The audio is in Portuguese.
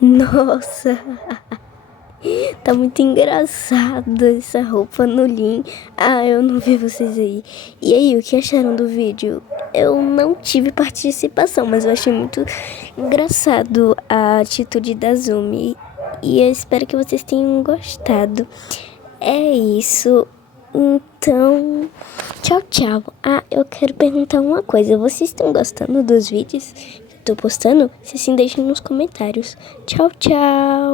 Nossa, tá muito engraçado essa roupa no Lean. Ah, eu não vi vocês aí. E aí, o que acharam do vídeo? Eu não tive participação, mas eu achei muito engraçado a atitude da Zumi. E eu espero que vocês tenham gostado. É isso. Então, tchau, tchau. Ah, eu quero perguntar uma coisa. Vocês estão gostando dos vídeos que eu tô postando? Se sim, deixem nos comentários. Tchau, tchau.